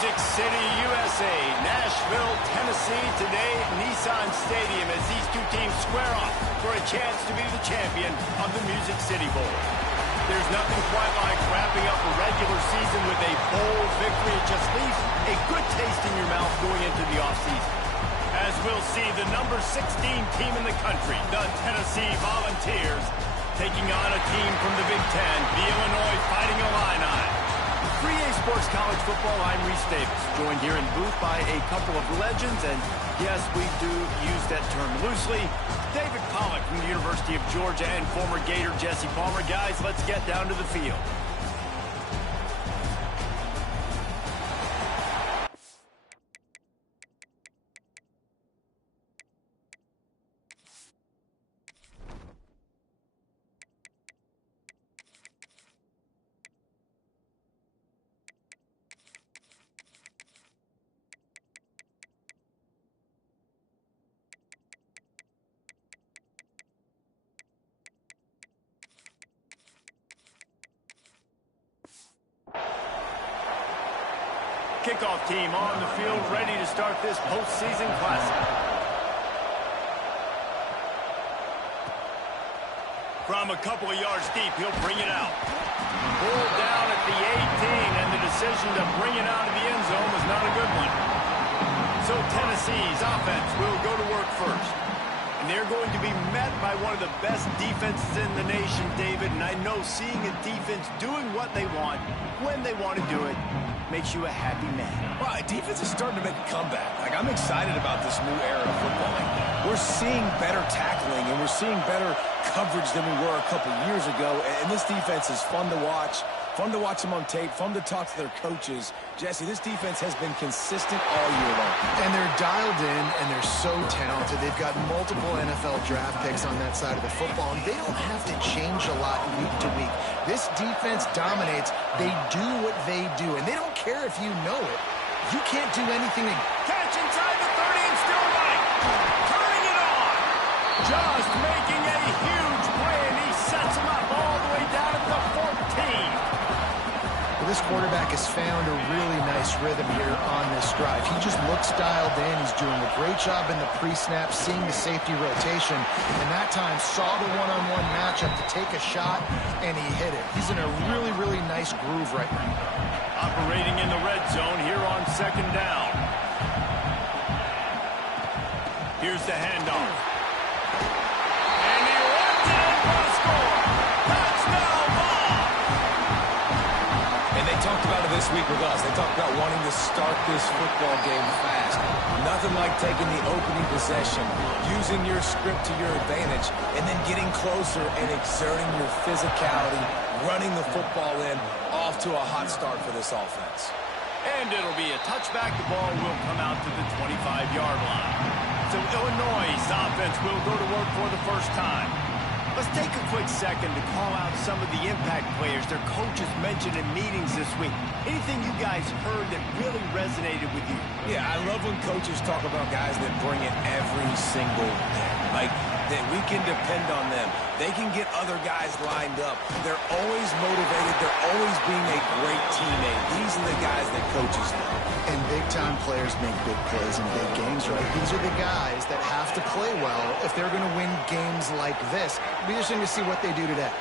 Music City, USA, Nashville, Tennessee, today at Nissan Stadium as these two teams square off for a chance to be the champion of the Music City Bowl. There's nothing quite like wrapping up a regular season with a bowl victory. It just leaves a good taste in your mouth going into the offseason. As we'll see, the number 16 team in the country, the Tennessee Volunteers, taking on a team from the Big Ten, the Illinois Fighting Illini. 3A Sports College Football, I'm Reese Davis, joined here in booth by a couple of legends, and yes, we do use that term loosely. David Pollack from the University of Georgia and former Gator Jesse Palmer. Guys, let's get down to the field. Kickoff team on the field, ready to start this postseason classic. From a couple of yards deep, he'll bring it out. Pulled down at the 18, and the decision to bring it out of the end zone was not a good one. So Tennessee's offense will go to work first. And they're going to be met by one of the best defenses in the nation, David. And I know seeing a defense doing what they want, when they want to do it, makes you a happy man. Well, defense is starting to make a comeback. I'm excited about this new era of football. We're seeing better tackling, and we're seeing better coverage than we were a couple years ago. And this defense is fun to watch. Fun to watch them on tape, fun to talk to their coaches. Jesse, this defense has been consistent all year long. And they're dialed in, and they're so talented. They've got multiple NFL draft picks on that side of the football, and they don't have to change a lot week to week. This defense dominates. They do what they do, and they don't care if you know it. You can't do anything to catch inside the 30 and still running. Turning it on. Just making a huge play, and he sets him up all the way down at the 14. This quarterback has found a really nice rhythm here on this drive. He just looks dialed in. He's doing a great job in the pre-snap, seeing the safety rotation, and that time saw the one-on-one matchup to take a shot, and he hit it. He's in a really, really nice groove right now. Operating in the red zone here on second down. Here's the handoff. And he runs it in for the score. Touchdown ball. And they talked about it this week with us. They talked about wanting to start this football game fast. Nothing like taking the opening possession, using your script to your advantage, and then getting closer and exerting your physicality, running the football in, off to a hot start for this offense. And it'll be a touchback. The ball will come out to the 25-yard line. So Illinois' offense will go to work for the first time. Let's take a quick second to call out some of the impact players their coaches mentioned in meetings this week. Anything you guys heard that really resonated with you? Yeah, I love when coaches talk about guys that bring it every single day. Like, that we can depend on them. They can get other guys lined up. They're always motivated. They're always being a great teammate. These are the guys that coaches love. And big-time players make big plays in big games, right? These are the guys that have to play well if they're going to win games like this. It'll be interesting to see what they do today.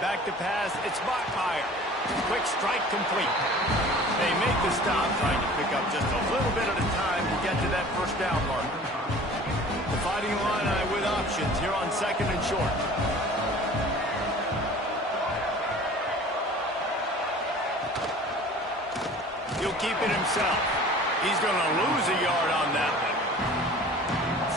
Back to pass. It's Bachmeier. Quick strike complete. They make the stop, trying to pick up just a little bit at a time to get to that first down marker. The Fighting Illini with options here on second and short. He'll keep it himself. He's going to lose a yard on that one.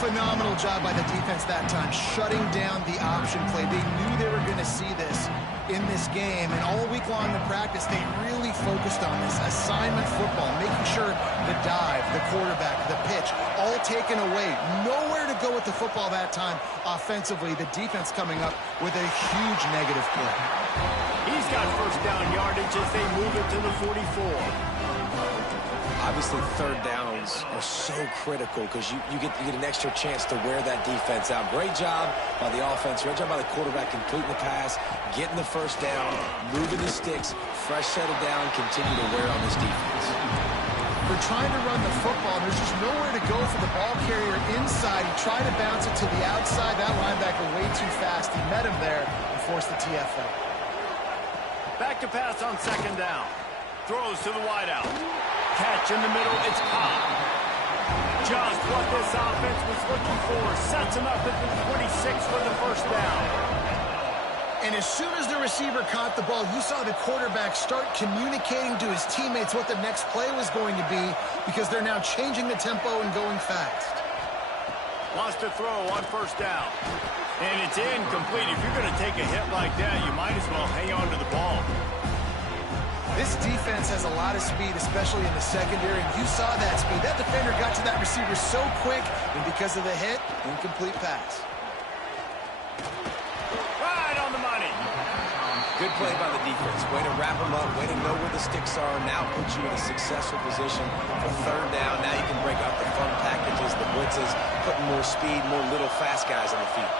Phenomenal job by the defense that time, shutting down the option play. They knew they were going to see this in this game, and all week long in practice, they really focused on this assignment football, making sure the dive, the quarterback, the pitch, all taken away. Nowhere to go with the football that time offensively. The defense coming up with a huge negative play. He's got first down yardage as they move it to the 44. Obviously, third downs are so critical because you get an extra chance to wear that defense out. Great job by the offense. Great job by the quarterback completing the pass, getting the first down, moving the sticks, fresh set of down, continue to wear on this defense. They're trying to run the football. There's just nowhere to go for the ball carrier inside. He tried to bounce it to the outside. That linebacker way too fast. He met him there and forced the TFL. Back to pass on second down. Throws to the wideout. Catch in the middle. It's Cobb. Just what this offense was looking for. Sets him up at the 26 for the first down. And as soon as the receiver caught the ball, you saw the quarterback start communicating to his teammates what the next play was going to be because they're now changing the tempo and going fast. Wants to throw on first down. And it's incomplete. If you're going to take a hit like that, you might as well hang on to the ball. This defense has a lot of speed, especially in the secondary, and you saw that speed. That defender got to that receiver so quick, and because of the hit, incomplete pass. Right on the money. Good play by the defense. Way to wrap them up, way to know where the sticks are, now put you in a successful position for third down. Now you can break out the fun packages, the blitzes, putting more speed, more little fast guys on the field.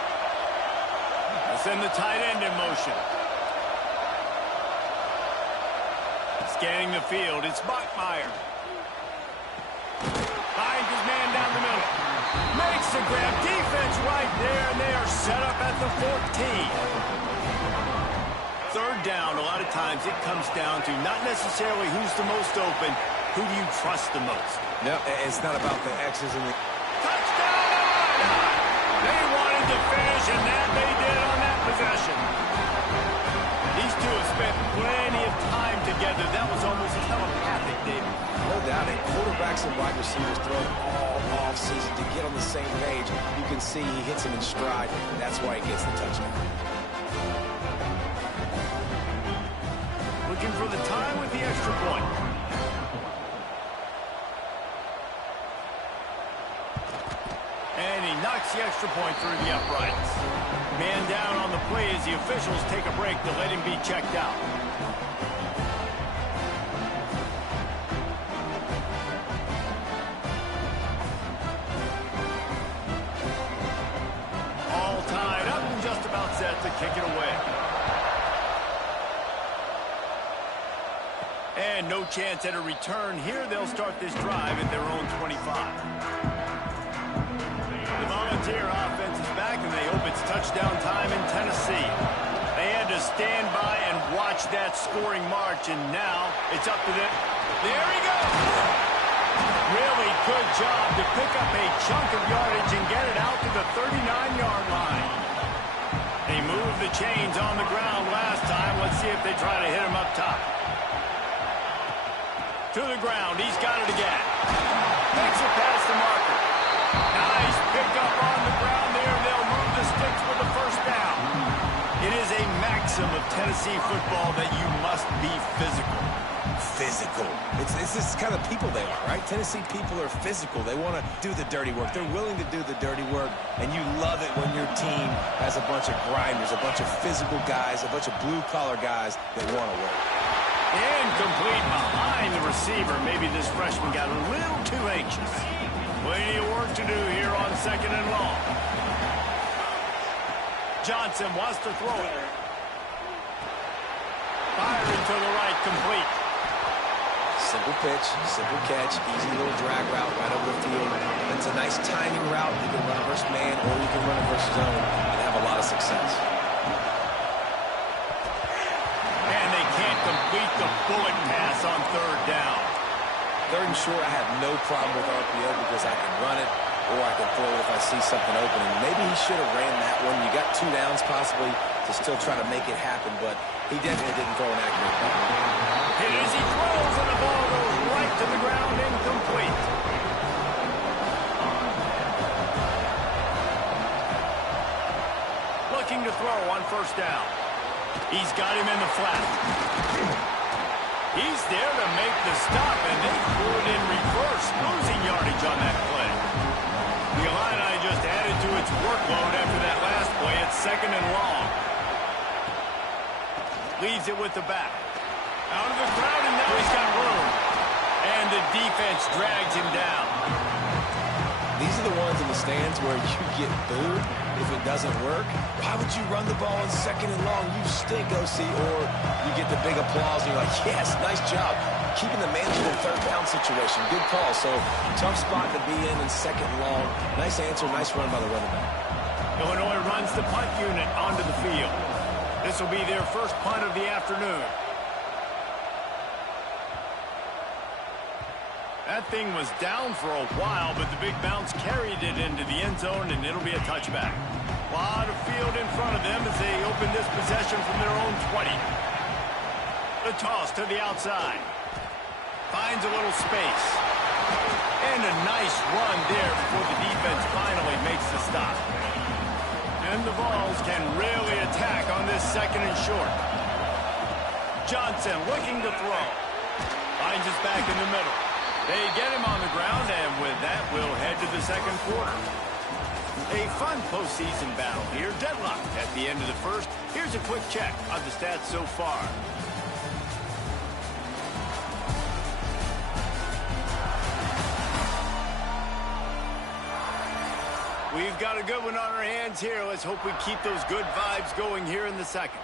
Send the tight end in motion. Scanning the field, it's Bachmeier. Finds his man down the middle. Makes the grab. Defense right there, and they are set up at the 14. Third down, a lot of times it comes down to not necessarily who's the most open, who do you trust the most? No, it's not about the X's and the... Touchdown! They wanted to finish, and that they did on that possession. These two have spent plenty of time together. That was almost telepathic, David. No doubt it. Quarterbacks and wide receivers throw it all off-season to get on the same page. You can see he hits him in stride. That's why he gets the touchdown. Looking for the time with the extra point. And he knocks the extra point through the uprights. Man down on the play as the officials take a break to let him be checked out. All tied up and just about set to kick it away. And no chance at a return here. They'll start this drive at their own 25. The Volunteer offense is back, and they hope it's touchdown time in Tennessee. They had to stand by and watch that scoring march, and now it's up to them. There he goes! Really good job to pick up a chunk of yardage and get it out to the 39-yard line. They moved the chains on the ground last time. Let's see if they try to hit him up top. To the ground. He's got it again. Makes it past the marker. Nice pick up on the ground there. They'll move the sticks with the first down. It is a maxim of Tennessee football that you must be physical. Physical. It's this kind of people they are, right? Tennessee people are physical. They want to do the dirty work. They're willing to do the dirty work, and you love it when your team has a bunch of grinders, a bunch of physical guys, a bunch of blue-collar guys that want to work. Incomplete behind the receiver. Maybe this freshman got a little too anxious. Plenty of work to do here on second and long. Johnson wants to throw it. Firing to the right, complete. Simple pitch, simple catch, easy little drag route right over the field. It's a nice timing route. You can run it versus man, or you can run it versus zone and have a lot of success. And they can't complete the bullet pass on third down. Third and short, I have no problem with RPO because I can run it or I can throw it if I see something open. And maybe he should have ran that one. You got 2 downs possibly to still try to make it happen, but he definitely didn't throw an accurate ball. Hit as he throws, and the ball goes right to the ground, incomplete. Looking to throw on first down. He's got him in the flat. He's there to make the stop, and they threw it in reverse, losing yardage on that play. The Illini just added to its workload after that last play. It's second and long. Leaves it with the back. Out of the crowd, and now he's got room. And the defense drags him down. These are the ones in the stands where you get booed if it doesn't work. Why would you run the ball in second and long? You stink, OC. Or you get the big applause, and you're like, yes, nice job. keeping the manageable third down situation. Good call. So tough spot to be in second long. Nice answer, nice run by the running back. Illinois runs the punt unit onto the field. This will be their first punt of the afternoon. That thing was down for a while, but the big bounce carried it into the end zone, and it'll be a touchback. A lot of field in front of them as they open this possession from their own 20. The toss to the outside. Finds a little space. And a nice run there before the defense finally makes the stop. And the Vols can really attack on this second and short. Johnson looking to throw. Finds his back in the middle. They get him on the ground, and with that, we'll head to the second quarter. A fun postseason battle here, deadlocked at the end of the first. Here's a quick check of the stats so far. We've got a good one on our hands here. Let's hope we keep those good vibes going here in the second.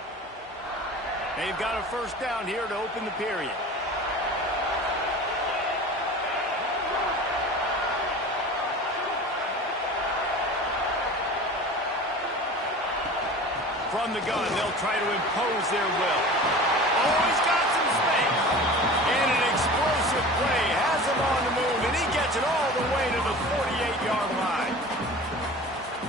They've got a first down here to open the period. From the gun, they'll try to impose their will. Oh, he's got some space. And an explosive play has him on the move, and he gets it all the way to the 48-yard line.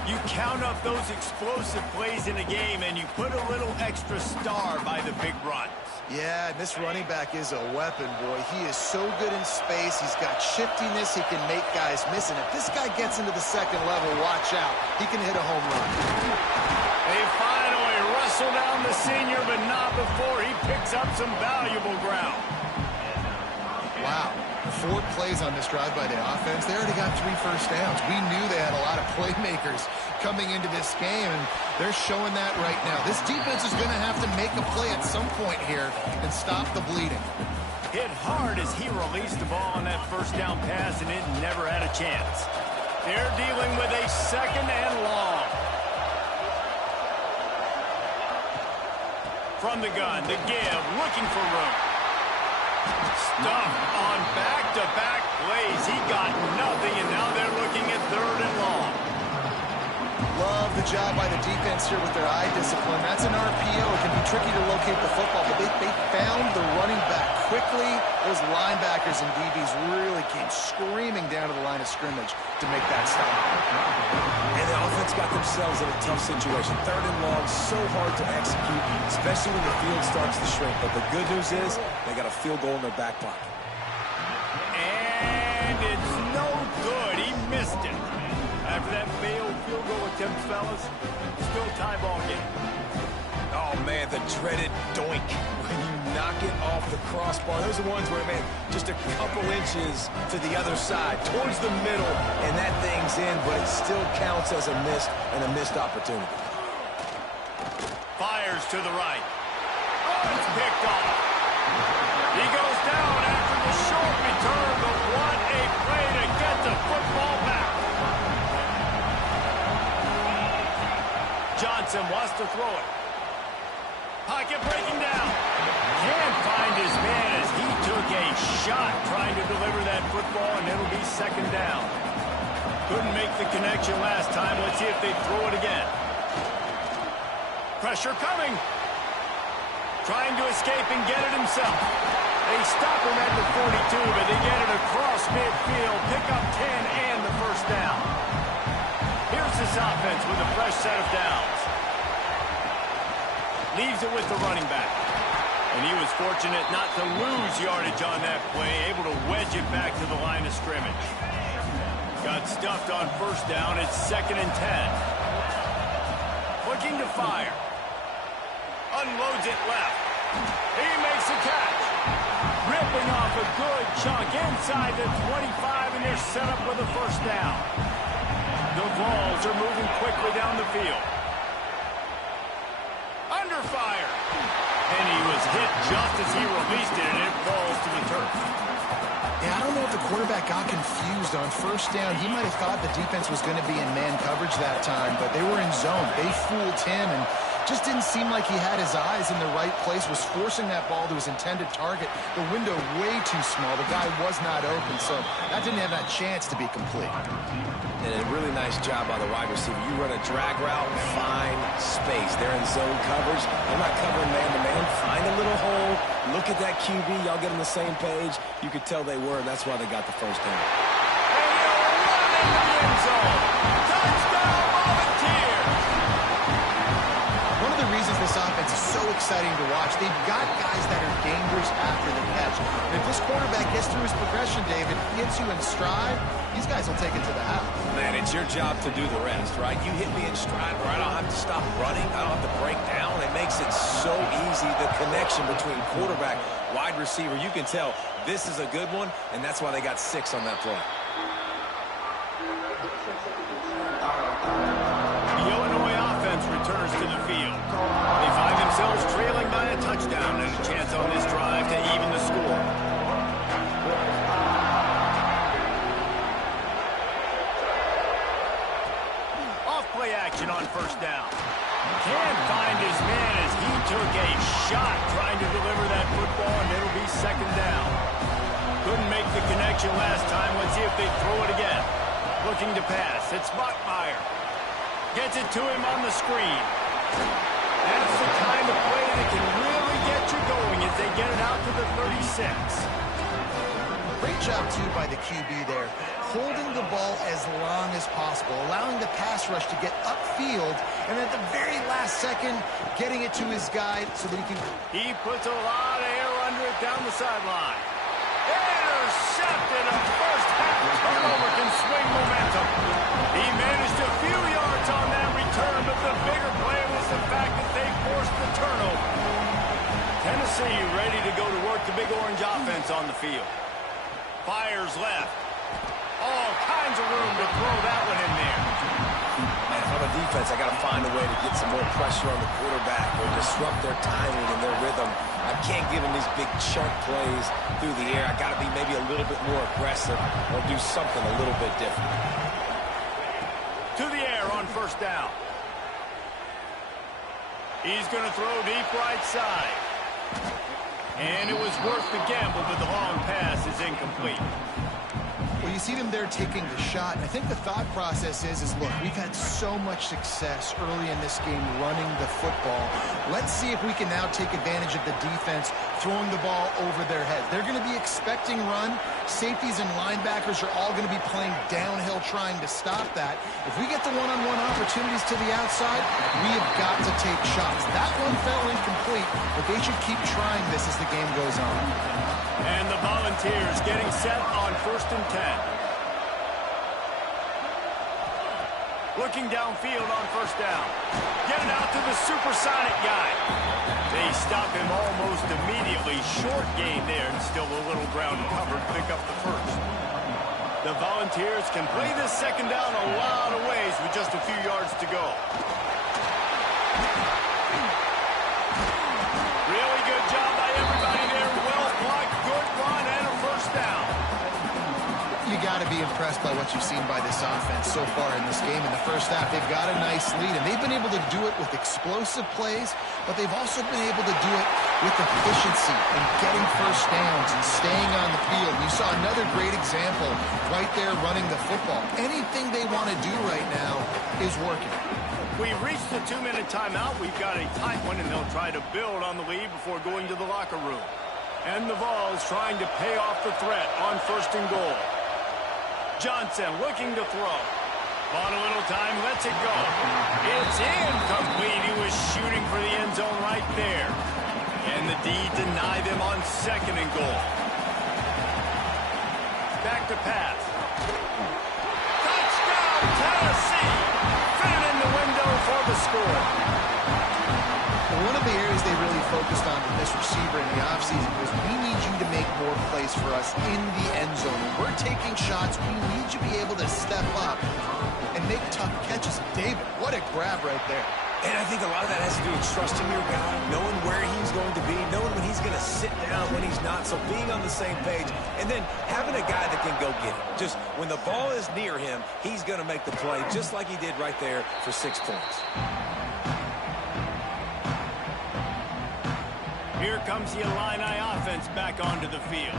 You count up those explosive plays in a game, and you put a little extra star by the big runs. Yeah, and this running back is a weapon, boy. He is so good in space. He's got shiftiness. He can make guys miss. And if this guy gets into the second level, watch out. He can hit a home run. They finally wrestle down the senior, but not before he picks up some valuable ground. Wow. 4 plays on this drive by the offense. They already got 3 first downs. We knew they had a lot of playmakers coming into this game, and they're showing that right now. This defense is going to have to make a play at some point here and stop the bleeding. Hit hard as he released the ball on that first down pass, and it never had a chance. They're dealing with a second and long. From the gun, the give, looking for room. Stuffed on back-to-back plays. He got nothing, and now they're looking at third and long. Love the job by the defense here with their eye discipline. That's an RPO. It can be tricky to locate the football, but they found the running back quickly. Those linebackers and DBs really came screaming down to the line of scrimmage to make that stop. And the offense got themselves in a tough situation. Third and long, so hard to execute, especially when the field starts to shrink. But the good news is they got a field goal in their back pocket. And it's no good. He missed it. After that failed field goal attempt, fellas, still tie ball game. Oh, man, the dreaded doink. When you knock it off the crossbar, those are ones where, man, just a couple inches to the other side, towards the middle, and that thing's in, but it still counts as a missed opportunity. Fires to the right. Oh, it's picked off. He goes down after the short return, but what a play to get the football back. Johnson wants to throw it. Pocket breaking down. Can't find his man as he took a shot trying to deliver that football, and it'll be second down. Couldn't make the connection last time. Let's see if they throw it again. Pressure coming. Trying to escape and get it himself. They stop him at the 42, but they get it across midfield. Pick up 10 and the first down. Here's this offense with a fresh set of downs. Leaves it with the running back. And he was fortunate not to lose yardage on that play, able to wedge it back to the line of scrimmage. Got stuffed on first down. It's 2nd and 10. Looking to fire. Unloads it left. He makes a catch. Ripping off a good chunk inside the 25, and they're set up with a first down. The Vols are moving quickly down the field. Under fire. And he was hit just as he released it, and it falls to the turf. Yeah, I don't know if the quarterback got confused on first down. He might have thought the defense was going to be in man coverage that time, but they were in zone. They fooled him, and Just didn't seem like he had his eyes in the right place, was forcing that ball to his intended target. The window way too small. The guy was not open, so that didn't have that chance to be complete. And a really nice job by the wide receiver. You run a drag route, find space. They're in zone coverage. They're not covering man-to-man. Find a little hole. Look at that QB. Y'all get on the same page. You could tell they were, and that's why they got the first down. And he'll run into the end zone. Touchdown, Volunteers! One of the reasons this offense is so exciting to watch, they've got guys that are dangerous after the catch. And if this quarterback gets through his progression, David, gets you in stride, these guys will take it to the house. Man, it's your job to do the rest, right? You hit me in stride where I don't have to stop running. I don't have to break down. It makes it so easy, the connection between quarterback, wide receiver. You can tell this is a good one, and that's why they got 6 on that play. The Illinois offense returns to the field. They find themselves trailing by a touchdown and a chance on this drive to even the score. Off-play action on first down. Can't find his man as he took a shot trying to deliver that football, and it'll be second down. Couldn't make the connection last time. Let's see if they throw it again. Looking to pass. It's Bachmeier. Gets it to him on the screen. That's the kind of play that can really get you going as they get it out to the 36. Great job, too, by the QB there, holding the ball as long as possible, allowing the pass rush to get upfield, and at the very last second, getting it to his guy so that he can... He puts a lot of air under it down the sideline. Intercepted. A first half turnover can swing momentum. He managed a few yards on that return, but the bigger play was the fact that they forced the turnover. Tennessee ready to go to work the Big Orange offense on the field. Fires left. All kinds of room to throw that one in there. Man, if I'm a defense, I got to find a way to get some more pressure on the quarterback or disrupt their timing and their rhythm. I can't give them these big chunk plays through the air. I got to be maybe a little bit more aggressive or do something a little bit different. To the air on first down. He's going to throw deep right side. And it was worth the gamble, but the long pass is incomplete. Well, you see them there taking the shot. And I think the thought process is look, we've had so much success early in this game running the football. Let's see if we can now take advantage of the defense throwing the ball over their heads. They're going to be expecting run. Safeties and linebackers are all going to be playing downhill trying to stop that. If we get the one-on-one opportunities to the outside, we have got to take shots. That one fell incomplete, but they should keep trying this as the game goes on. And the Volunteers getting set on 1st and 10. Looking downfield on first down. Get it out to the supersonic guy. They stop him almost immediately. Short gain there and still a little ground covered. Pick up the first. The Volunteers can play this second down a lot of ways with just a few yards to go. Really good job by everybody there. Well blocked, good run, and a first down. You got to be impressed by what you've seen by this offense so far in this game. In the first half, they've got a nice lead, and they've been able to do it with explosive plays, but they've also been able to do it with efficiency and getting first downs and staying on the field. You saw another great example right there running the football. Anything they want to do right now is working. We've reached the 2-minute timeout. We've got a tight one, and they'll try to build on the lead before going to the locker room. And the Vols trying to pay off the threat on 1st and goal. Johnson looking to throw. Bought a little time, lets it go. It's incomplete. He was shooting for the end zone right there. And the D deny them on 2nd and goal. Back to pass. Touchdown, Tennessee! Fit in the window for the score. One of the areas they really focused on with this receiver in the offseason was we need you to make more plays for us in the end zone. When we're taking shots, we need you to be able to step up and make tough catches. David, what a grab right there. And I think a lot of that has to do with trusting your guy, knowing where he's going to be, knowing when he's going to sit down, when he's not. So being on the same page, and then having a guy that can go get it. Just when the ball is near him, he's going to make the play just like he did right there for 6 points. Here comes the Illini offense back onto the field.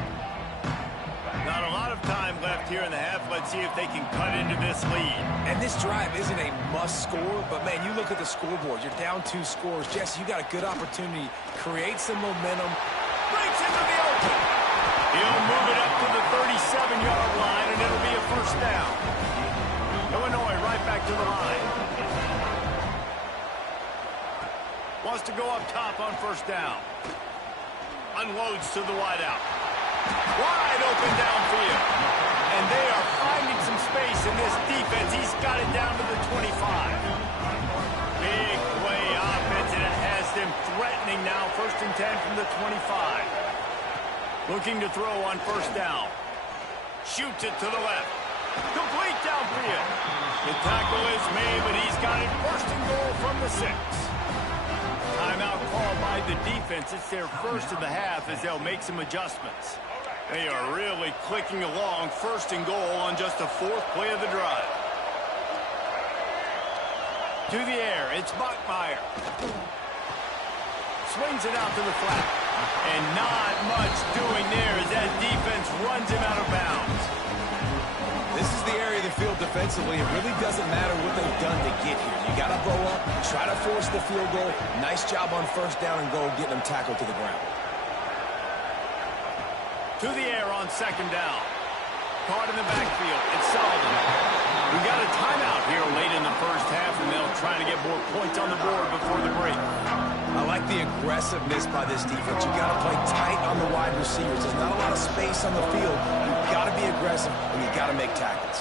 Not a lot of time left here in the half. Let's see if they can cut into this lead. And this drive isn't a must score, but man, you look at the scoreboard. You're down 2 scores. Jesse, you got a good opportunity. Create some momentum. Breaks into the open. He'll move it up to the 37-yard line, and it'll be a first down. Illinois right back to the line. Wants to go up top on first down. Unloads to the wideout. Wide open downfield. And they are finding some space in this defense. He's got it down to the 25. Big play offense, and it has them threatening now. 1st and 10 from the 25. Looking to throw on first down. Shoots it to the left. Complete downfield. The tackle is made, but he's got it 1st and goal from the 6. Timeout called by the defense. It's their first of the half as they'll make some adjustments. They are really clicking along. 1st and goal on just the 4th play of the drive. To the air, it's Bachmeier. Swings it out to the flat. And not much doing there as that defense runs him out of bounds. This is the area of the field defensively. It really doesn't matter what they've done to get here. You got to blow up, try to force the field goal. Nice job on first down and goal, getting them tackled to the ground. To the air on 2nd down. Caught in the backfield. It's Sullivan. We got a timeout here late in the first half, and they'll try to get more points on the board before the break. I like the aggressiveness by this defense. You got to play tight on the wide receivers. There's not a lot of space on the field. You've got to be aggressive, and you got to make tackles.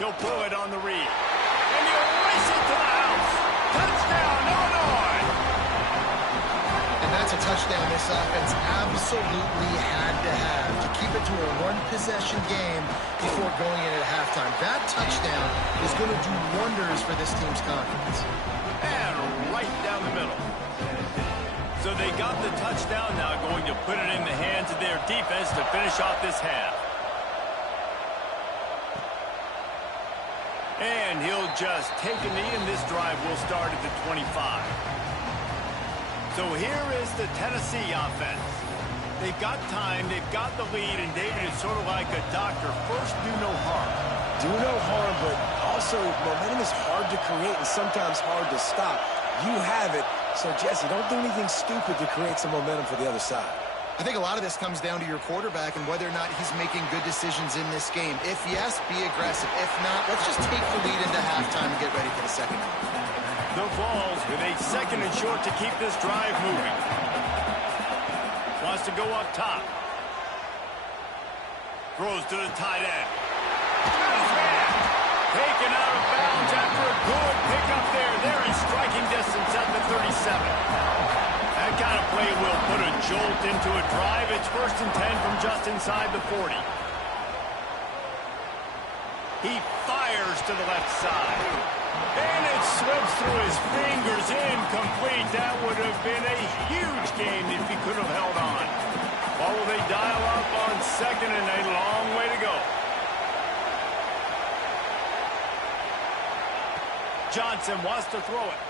He'll pull it on the read. And he'll race it to the house. Touchdown, Illinois! And that's a touchdown this offense absolutely had to have to keep it to a 1-possession game before going in at halftime. That touchdown is going to do wonders for this team's confidence. And right down the middle. So they got the touchdown, now going to put it in the hands of their defense to finish off this half. And he'll just take a knee, and this drive will start at the 25. So here is the Tennessee offense. They've got time, they've got the lead, and David is sort of like a doctor. First, do no harm. Do no harm, but also momentum is hard to create and sometimes hard to stop. You have it, so Jesse, don't do anything stupid to create some momentum for the other side. I think a lot of this comes down to your quarterback and whether or not he's making good decisions in this game. If yes, be aggressive. If not, let's just take the lead into halftime and get ready for the second half. The Vols with a 2nd and short to keep this drive moving. Wants to go up top. Throws to the tight end. Taken out of bounds after a good pickup there. They're in striking distance at the 37. That kind of play will put a jolt into a drive. It's 1st and 10 from just inside the 40. He fires to the left side. And it slips through his fingers, incomplete. That would have been a huge gain if he could have held on. Or will they dial up on 2nd and a long way to go? Johnson wants to throw it.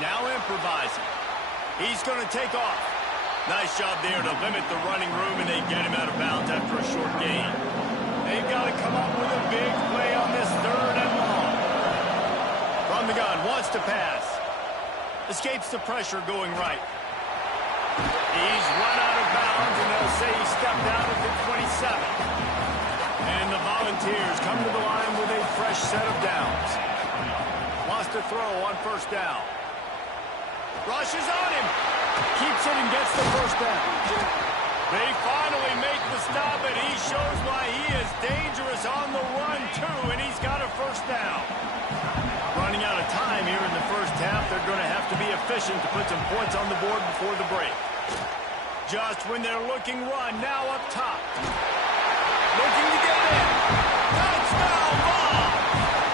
Now improvising. He's going to take off. Nice job there to limit the running room, and they get him out of bounds after a short gain. They've got to come up with a big play on this 3rd and long. From the gun, wants to pass. Escapes the pressure going right. He's run out of bounds, and they'll say he stepped out at the 27. And the Volunteers come to the line with a fresh set of downs. Wants to throw on first down. Rushes on him. Keeps it and gets the first down. They finally make the stop, and he shows why he is dangerous on the run, too, and he's got a first down. Running out of time here in the first half. They're going to have to be efficient to put some points on the board before the break. Just when they're looking run, now up top. Looking to get in. Touchdown ball.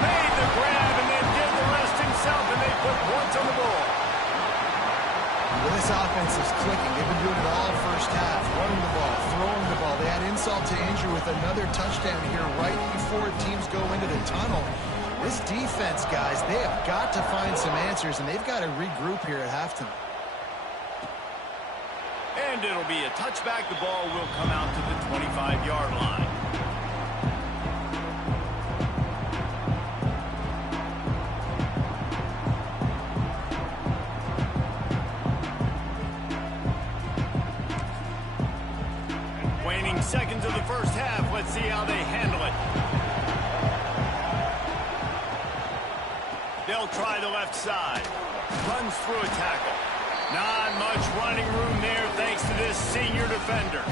Made the grab and then did the rest himself, and they put points on the board. Well, this offense is clicking. They've been doing it all first half. Running the ball, throwing the ball. They had insult to injury with another touchdown here right before teams go into the tunnel. This defense, guys, they have got to find some answers, and they've got to regroup here at halftime. And it'll be a touchback. The ball will come out to the 25-yard line. Waning seconds of the first half. Let's see how they handle it. They'll try the left side. Runs through a tackle. Not much running room there thanks to this senior defender.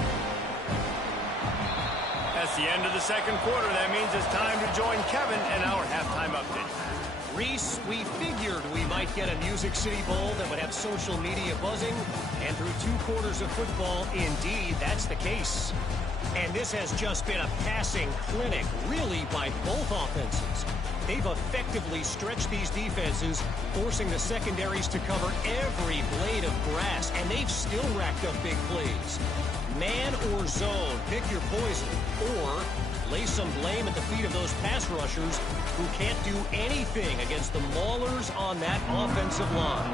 That's the end of the second quarter. That means it's time to join Kevin and our halftime update. Reese, we figured we might get a Music City Bowl that would have social media buzzing, and through 2 quarters of football, indeed, that's the case. And this has just been a passing clinic, really, by both offenses. They've effectively stretched these defenses, forcing the secondaries to cover every blade of grass, and they've still racked up big plays. Man or zone, pick your poison, or lay some blame at the feet of those pass rushers who can't do anything against the maulers on that offensive line.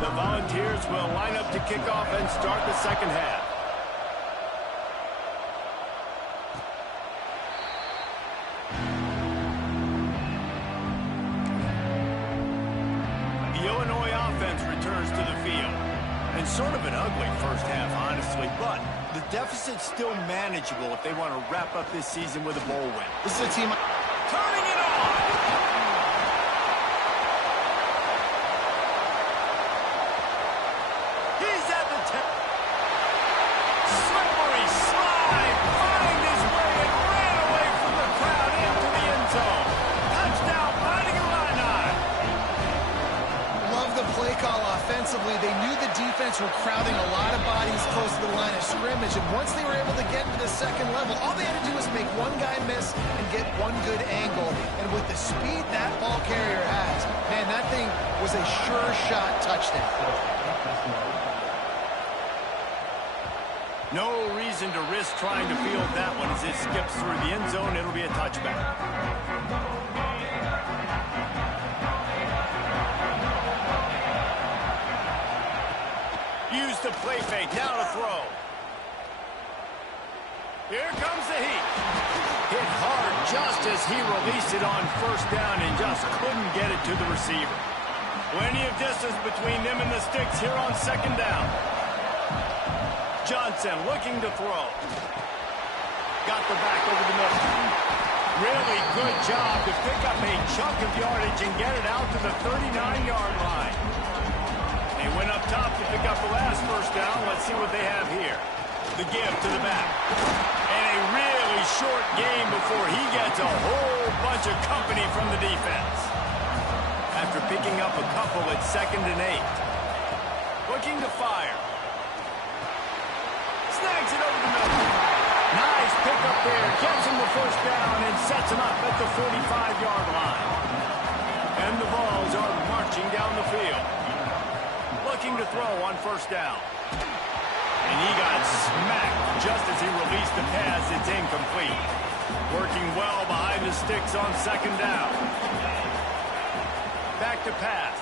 The Volunteers will line up to kick off and start the second half. The Illinois offense returns to the field. And sort of an ugly first half, honestly, but the deficit's still manageable if they want to wrap up this season with a bowl win. This is a team Turning it on! He's at the 10. Slippery slide, find his way and ran away from the crowd into the end zone. Touchdown, Fighting Illini. love the play call offensively. They knew the defense were crowding a lot of bodies close to the line of scrimmage, and once they were able to get into the second level, all they had to do was make one guy miss and get one good angle. And with the speed that ball carrier has, man, that thing was a sure shot touchdown. No reason to risk trying to field that one as it skips through the end zone. It'll be a touchback. Use the play fake. Now to throw. Here comes the heat. Hit hard just as he released it on first down and just couldn't get it to the receiver. Plenty of distance between them and the sticks here on second down. Johnson looking to throw. Got the back over the middle. Really good job to pick up a chunk of yardage and get it out to the 39-yard line. They went up top to pick up the last first down. Let's see what they have here. The give to the back. And a really short game before he gets a whole bunch of company from the defense. After picking up a couple at 2nd and 8. Looking to fire. Snags it over the middle. Nice pick up there. Gets him the first down and sets him up at the 45-yard line. And the Vols are marching down the field. Looking to throw on first down. And he got smacked just as he released the pass. It's incomplete. Working well behind the sticks on second down. Back to pass.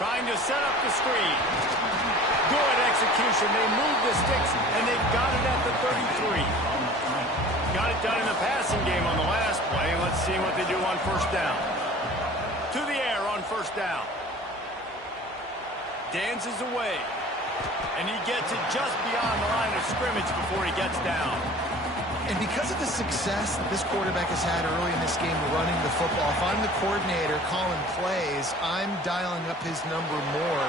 Trying to set up the screen. Good execution. They move the sticks, and they've got it at the 33. Got it done in the passing game on the last play. Let's see what they do on first down. To the air on first down. Dances away. And he gets it just beyond the line of scrimmage before he gets down. And because of the success that this quarterback has had early in this game running the football, if I'm the coordinator calling plays, I'm dialing up his number more.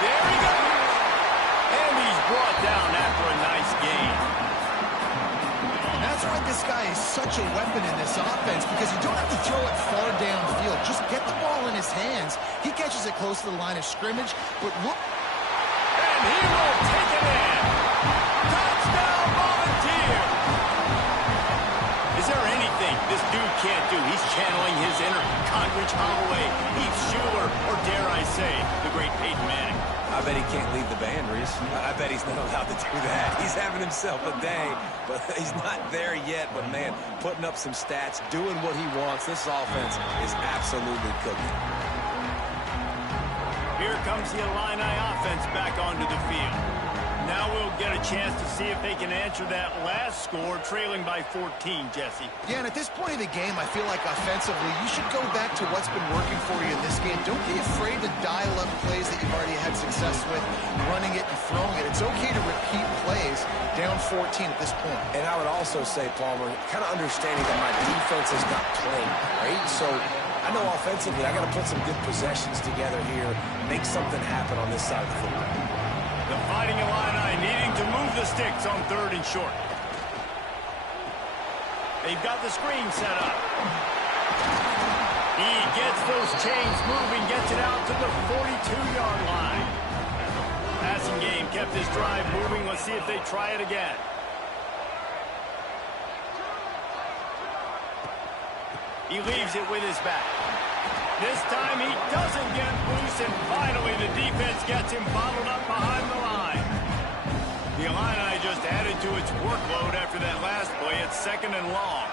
There he goes. And he's brought down after a nice gain. And that's why this guy is such a weapon in this offense, because you don't have to throw it far downfield. Just get the ball in his hands. He catches it close to the line of scrimmage, but look. And he will take it in. Touchdown, Volunteer. Is there anything this dude can't do? He's channeling his inner Condredge Holloway, Heath Schuler, or dare I say, the great Peyton Manning. I bet he can't lead the band, Reese. I bet he's not allowed to do that. He's having himself a day, but he's not there yet. But, man, putting up some stats, doing what he wants. This offense is absolutely cooking. Here comes the Illini offense back onto the field. Now we'll get a chance to see if they can answer that last score, trailing by 14, Jesse. Yeah, and at this point of the game, I feel like offensively, you should go back to what's been working for you in this game. Don't be afraid to dial up plays that you've already had success with, running it and throwing it. It's okay to repeat plays down 14 at this point. And I would also say, Palmer, kind of understanding that my defense is not playing great, so I know offensively I got to put some good possessions together here, make something happen on this side of the football. The Fighting Illini needing to move the sticks on 3rd and short. They've got the screen set up. He gets those chains moving, gets it out to the 42-yard line. Passing game kept his drive moving. Let's see if they try it again. He leaves it with his back. This time he doesn't get loose, and finally the defense gets him bottled up behind the line. The Illini just added to its workload after that last play. It's 2nd and long.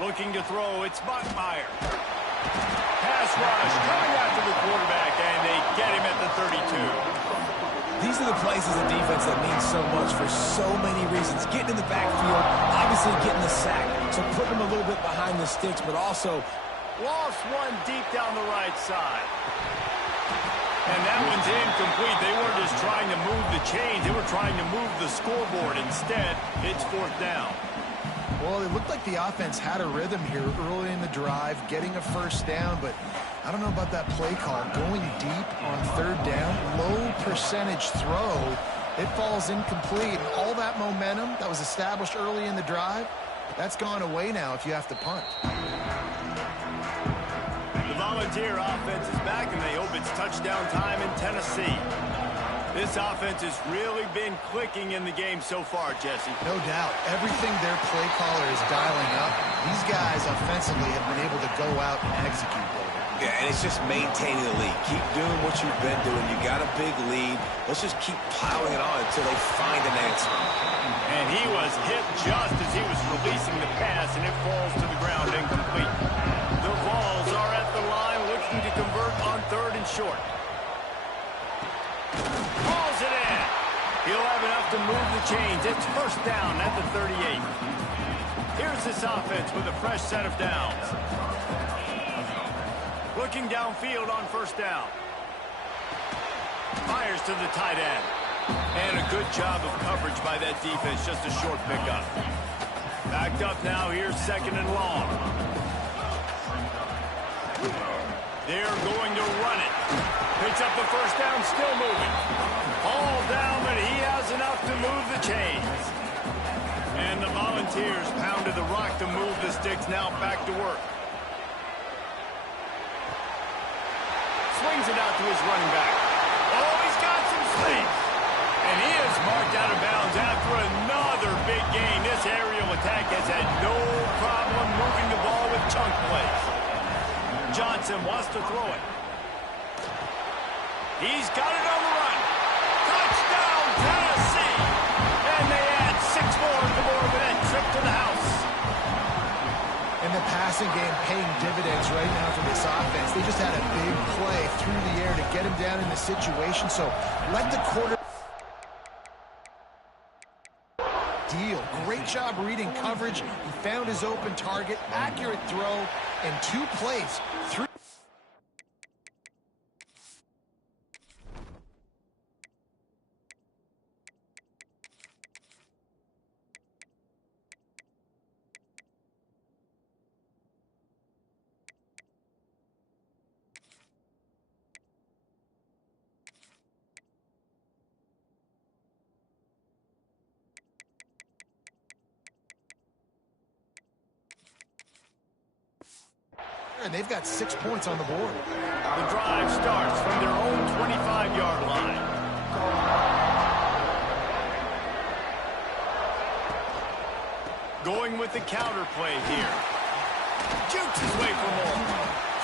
Looking to throw, it's Bachmeier. Pass rush coming after the quarterback, and they get him at the 32. These are the plays as a defense that mean so much for so many reasons. Getting in the backfield, obviously getting the sack, so putting them a little bit behind the sticks, but also lost one deep down the right side. And that one's incomplete. They weren't just trying to move the chains. They were trying to move the scoreboard. Instead, it's 4th down. Well, it looked like the offense had a rhythm here early in the drive, getting a 1st down, but I don't know about that play call. Going deep on 3rd down, low percentage throw, it falls incomplete. And all that momentum that was established early in the drive, that's gone away now if you have to punt. The Volunteer offense is back, and they hope it's touchdown time in Tennessee. This offense has really been clicking in the game so far, Jesse. No doubt. Everything their play caller is dialing up, these guys offensively have been able to go out and execute. yeah, and it's just maintaining the lead. Keep doing what you've been doing. You got a big lead. Let's just keep piling it on until they find an answer. And he was hit just as he was releasing the pass, and it falls to the ground incomplete. The Vols are at the line looking to convert on 3rd and short. Hauls it in. He'll have enough to move the chains. It's 1st down at the 38. Here's this offense with a fresh set of downs. Looking downfield on 1st down. Fires to the tight end. And a good job of coverage by that defense. Just a short pickup. Backed up now. Here's 2nd and long. They're going to run it. Picks up the 1st down, still moving. All down, but he has enough to move the chains. And the Volunteers pounded the rock to move the sticks, now back to work. Swings it out to his running back. Oh, he's got some space. And he is marked out of bounds after another big gain. This aerial attack has had no problem moving the ball with chunk plays. Johnson wants to throw it. He's got it on the run. Touchdown, Tennessee! And they add 6 more to more with that trip to the house. And the passing game paying dividends right now for this offense. They just had a big play through the air to get him down in the situation. So let the quarter deal. Great job reading coverage. He found his open target, accurate throw, and 2 plays through. And they've got 6 points on the board. The drive starts from their own 25-yard line. Going with the counter play here. Jukes his way for more.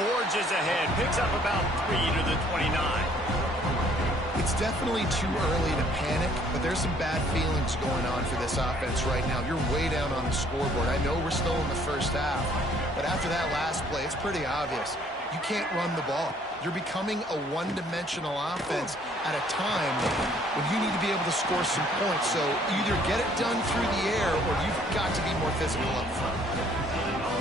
Forges ahead. Picks up about 3 to the 29. It's definitely too early to panic, but there's some bad feelings going on for this offense right now. You're way down on the scoreboard. I know we're still in the first half, but after that last play, it's pretty obvious. You can't run the ball. You're becoming a one-dimensional offense at a time when you need to be able to score some points. So either get it done through the air or you've got to be more physical up front.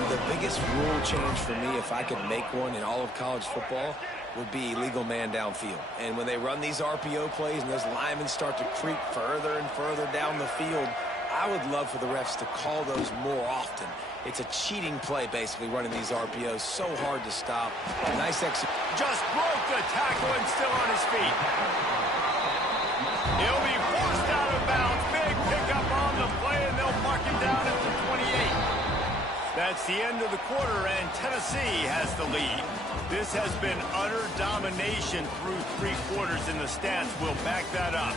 The biggest rule change for me, if I could make one in all of college football, would be illegal man downfield. And when they run these RPO plays and those linemen start to creep further and further down the field, I would love for the refs to call those more often. It's a cheating play, basically, running these RPOs. So hard to stop. Nice execution. Just broke the tackle and still on his feet. He'll be forced out of bounds. Big pickup on the play, and they'll mark him down at the 28. That's the end of the quarter, and Tennessee has the lead. This has been utter domination through 3 quarters, and the stats will back that up.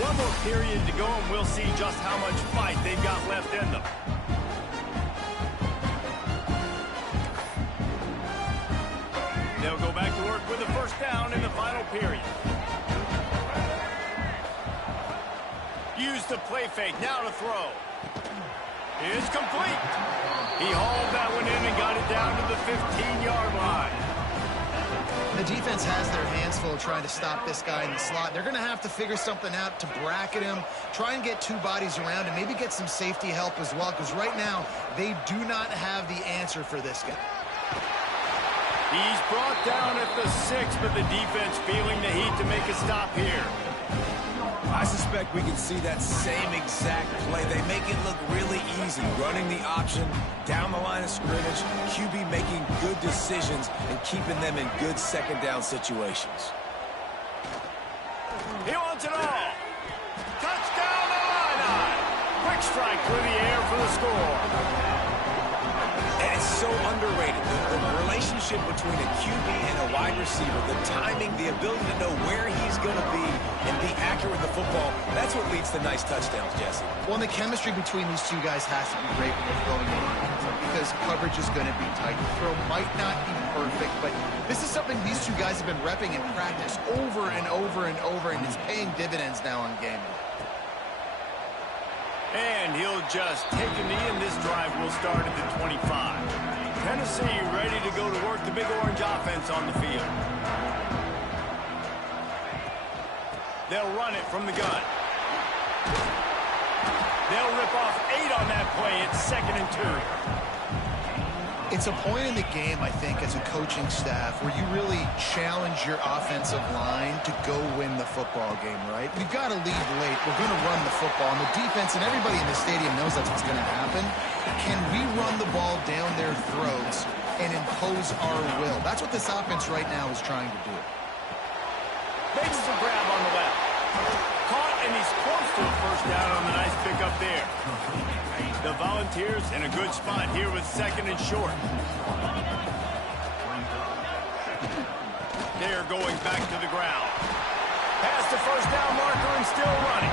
One more period to go, and we'll see just how much fight they've got left in them. They'll go back to work with a first down in the final period. Use the play fake, now to throw. It's complete. He hauled that one in and got it down to the 15-yard line. The defense has their hands full trying to stop this guy in the slot. They're going to have to figure something out to bracket him, try and get 2 bodies around him, maybe get some safety help as well, because right now they do not have the answer for this guy. He's brought down at the 6, but the defense feeling the heat to make a stop here. I suspect we can see that same exact play. They make it look really easy, running the option down the line of scrimmage, QB making good decisions and keeping them in good second down situations. He wants it all. Touchdown, Illini. Quick strike through the air for the score. And it's so underrated. The relationship between a QB and a wide receiver, the timing, the ability to know where he's going to be and be accurate with the football, that's what leads to nice touchdowns, Jesse. Well, and the chemistry between these 2 guys has to be great when they're throwing in, because coverage is going to be tight. The throw might not be perfect, but this is something these 2 guys have been repping in practice over and over and over, and it's paying dividends now on game day. And he'll just take a knee, and this drive will start at the 25. Tennessee ready to go to work the Big Orange offense on the field. They'll run it from the gun. They'll rip off 8 on that play. It's 2nd and 2. It's a point in the game, I think, as a coaching staff, where you really challenge your offensive line to go win the football game, right? We've got to lead late. We're going to run the football. And the defense and everybody in the stadium knows that's what's going to happen. Can we run the ball down their throats and impose our will? That's what this offense right now is trying to do. Makes the grab on the left. Caught, and he's close to a first down on the nice pickup there. The Volunteers in a good spot here with 2nd and short. They're going back to the ground. Past the first down marker and still running.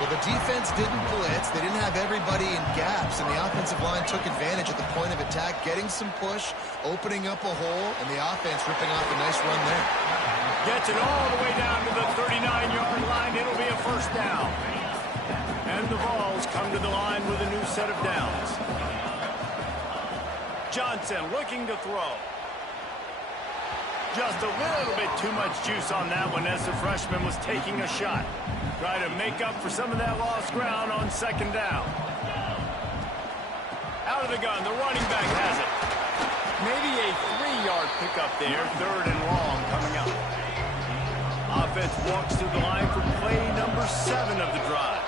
Well, the defense didn't blitz. They didn't have everybody in gaps, and the offensive line took advantage at the point of attack, getting some push, opening up a hole, and the offense ripping off a nice run there. Gets it all the way down to the 39-yard line. It'll be a first down. And the Vols come to the line with a new set of downs. Johnson looking to throw. Just a little bit too much juice on that one as the freshman was taking a shot. Try to make up for some of that lost ground on 2nd down. Out of the gun, the running back has it. Maybe a 3-yard pickup there, 3rd and long coming up. Offense walks to the line for play number 7 of the drive.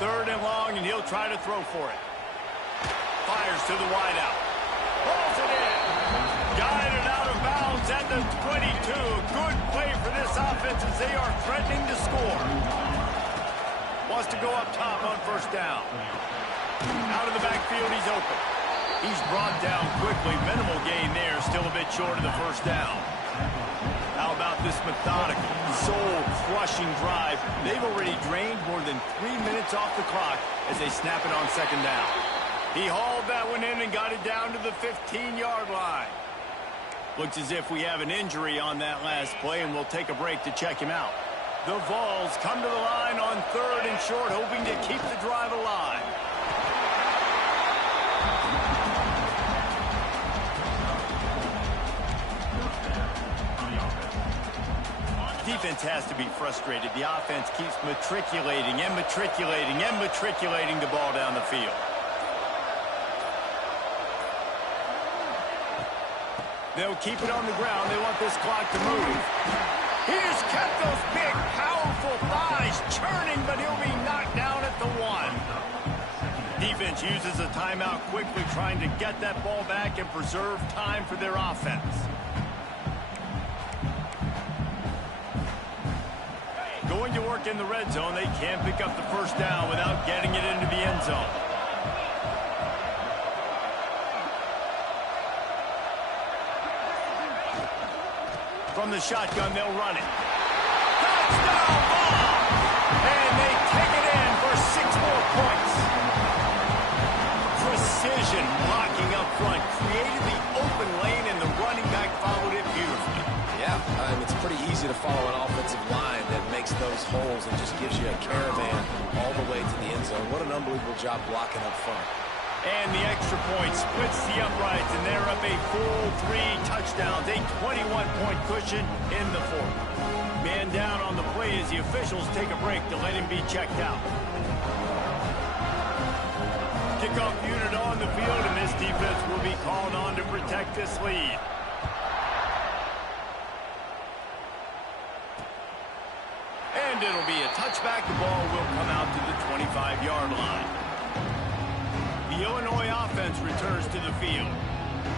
3rd and long, and he'll try to throw for it. Fires to the wideout. Pulls it in. Got it out of bounds at the 22. Good play for this offense as they are threatening to score. Wants to go up top on first down. Out of the backfield, he's open. He's brought down quickly. Minimal gain there, still a bit short of the first down. How about this methodical, soul-crushing drive? They've already drained more than 3 minutes off the clock as they snap it on 2nd down. He hauled that one in and got it down to the 15-yard line. Looks as if we have an injury on that last play, and we'll take a break to check him out. The Vols come to the line on 3rd and short, hoping to keep the drive alive. defense has to be frustrated. The offense keeps matriculating and matriculating and matriculating the ball down the field. They'll keep it on the ground. They want this clock to move. He just kept those big, powerful thighs churning, but he'll be knocked down at the 1. Defense uses a timeout quickly, trying to get that ball back and preserve time for their offense. Going to work in the red zone, they can't pick up the first down without getting it into the end zone. From the shotgun, they'll run it. Touchdown ball! And they take it in for 6 more points. Precision blocking up front created the open lane, and the running back followed it beautifully. Yeah, it's pretty easy to follow an offensive line that makes those holes and just gives you a caravan all the way to the end zone. What an unbelievable job blocking up front. And the extra point splits the uprights, and they're up a full 3 touchdowns, a 21-point cushion in the 4th. Man down on the play as the officials take a break to let him be checked out. Kickoff unit on the field, and this defense will be called on to protect this lead. And it'll be a touchback. The ball will come out to the 25-yard line. The Illinois offense returns to the field.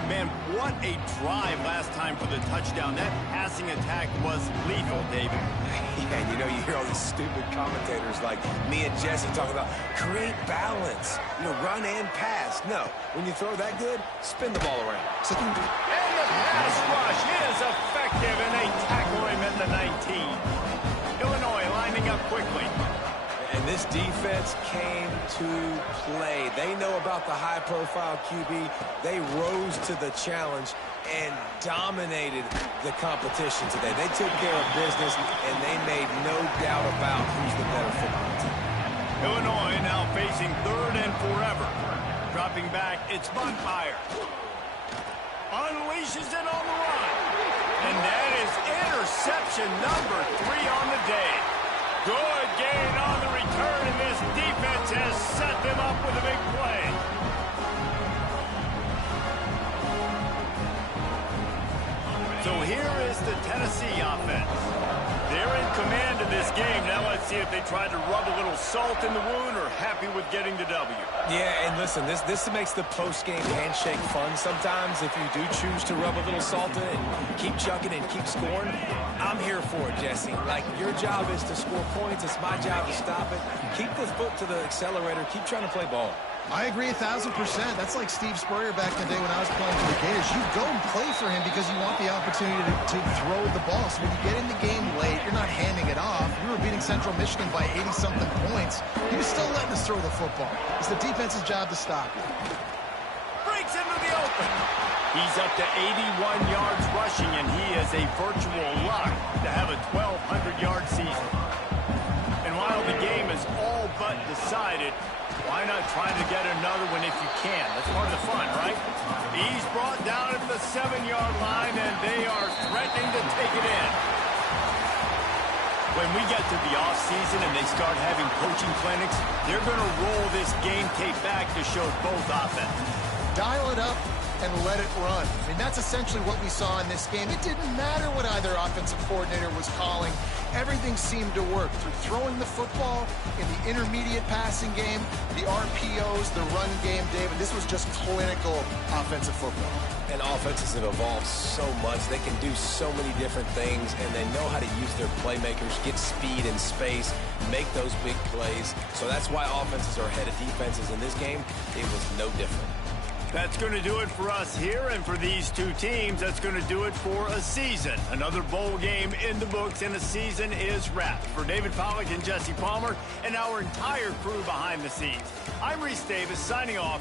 Man, what a drive last time for the touchdown. That passing attack was lethal, David. Yeah, you know, you hear all these stupid commentators like me and Jesse talking about create balance, run and pass. No, when you throw that good, spin the ball around. And the pass rush is effective, and they tackle him at the 19. Illinois lining up quickly. And this defense came to play. They know about the high-profile QB. They rose to the challenge and dominated the competition today. They took care of business, and they made no doubt about who's the better football team. Illinois now facing 3rd and forever. Dropping back, it's Montmire. Unleashes it on the run. And that is interception number 3 on the day. Good gain on the return, and this defense has set them up with a big play. So here is the Tennessee offense. They're in command of this game. Now let's see if they try to rub a little salt in the wound or happy with getting the W. Yeah, and listen, this makes the post-game handshake fun sometimes if you do choose to rub a little salt in it and keep chucking and keep scoring. I'm here for it, Jesse. Like, your job is to score points. It's my job to stop it. Keep the foot to the accelerator. Keep trying to play ball. I agree 1,000%. That's like Steve Spurrier back in the day when I was playing for the Gators. You go and play for him because you want the opportunity to throw the ball. So when you get in the game late, you're not handing it off. We were beating Central Michigan by 80-something points. He was still letting us throw the football. It's the defense's job to stop you. Breaks into the open. He's up to 81 yards rushing, and he is a virtual lock to have a 1,200-yard season. And while the game is all but decided, why not try to get another one if you can? That's part of the fun, right? He's brought down at the 7-yard line, and they are threatening to take it in. When we get to the offseason and they start having coaching clinics, they're going to roll this game tape back to show both offenses. Dial it up and let it run. I mean, that's essentially what we saw in this game. It didn't matter what either offensive coordinator was calling. Everything seemed to work through throwing the football, in the intermediate passing game, the RPOs, the run game, David. This was just clinical offensive football. And offenses have evolved so much. They can do so many different things, and they know how to use their playmakers, get speed and space, make those big plays. So that's why offenses are ahead of defenses. In this game, it was no different. That's going to do it for us here, and for these two teams, that's going to do it for a season. Another bowl game in the books, and a season is wrapped. For David Pollack and Jesse Palmer and our entire crew behind the scenes, I'm Reese Davis signing off.